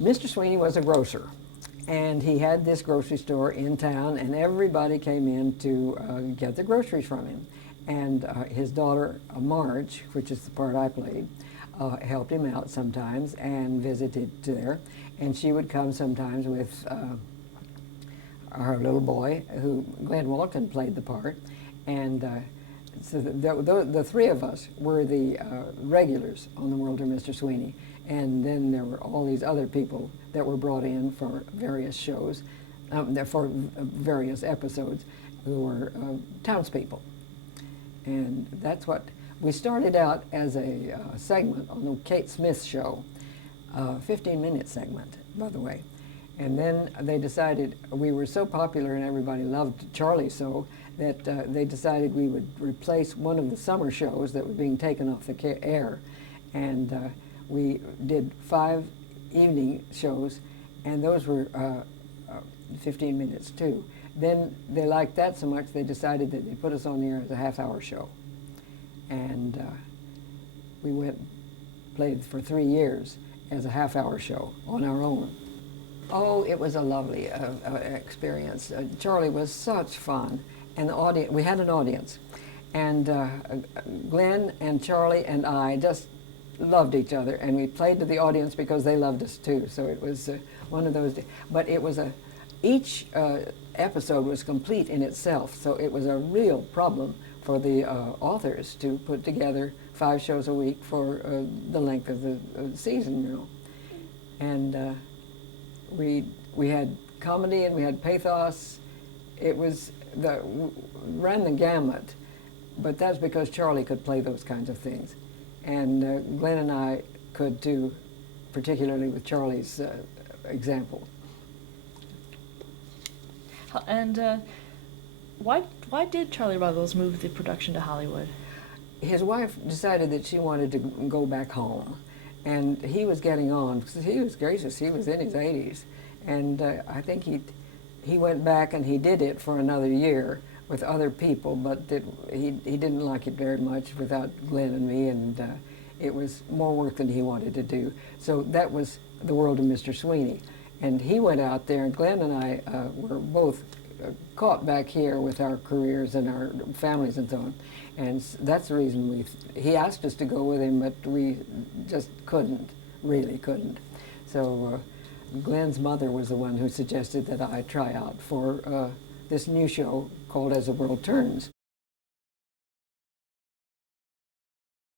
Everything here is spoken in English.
Mr. Sweeney was a grocer, and he had this grocery store in town, and everybody came in to get the groceries from him. And his daughter, Marge, which is the part I played, helped him out sometimes and visited there. And she would come sometimes with our little boy, who Glenn Walton played the part. And so the three of us were the regulars on The World of Mr. Sweeney. And then there were all these other people that were brought in for various shows, for various episodes, who were townspeople. And that's what we started out as a segment on the Kate Smith show, a 15-minute segment, by the way. And then they decided we were so popular and everybody loved Charlie so that they decided we would replace one of the summer shows that was being taken off the air. And we did 5 evening shows, and those were 15 minutes too. Then they liked that so much they decided that they'd put us on the air as a half-hour show. And we played for 3 years as a half-hour show on our own. Oh, it was a lovely experience. Charlie was such fun, and the audience, we had an audience, and Glenn and Charlie and I just loved each other, and we played to the audience because they loved us too. So it was one of those. But it was each episode was complete in itself, so it was a real problem for the authors to put together 5 shows a week for the length of the season, you know. And we had comedy and we had pathos. It was ran the gamut, but that's because Charlie could play those kinds of things, and Glenn and I could too, particularly with Charlie's example. And why did Charlie Ruggles move the production to Hollywood? His wife decided that she wanted to go back home, and he was getting on because he was gracious. He was in his 80s, and I think he went back and he did it for another year with other people, but he didn't like it very much without Glenn and me, and it was more work than he wanted to do. So that was The World of Mr. Sweeney. And he went out there, and Glenn and I were both caught back here with our careers and our families and so on. And that's the reason he asked us to go with him, but we just really couldn't. So Glenn's mother was the one who suggested that I try out for this new show called As the World Turns.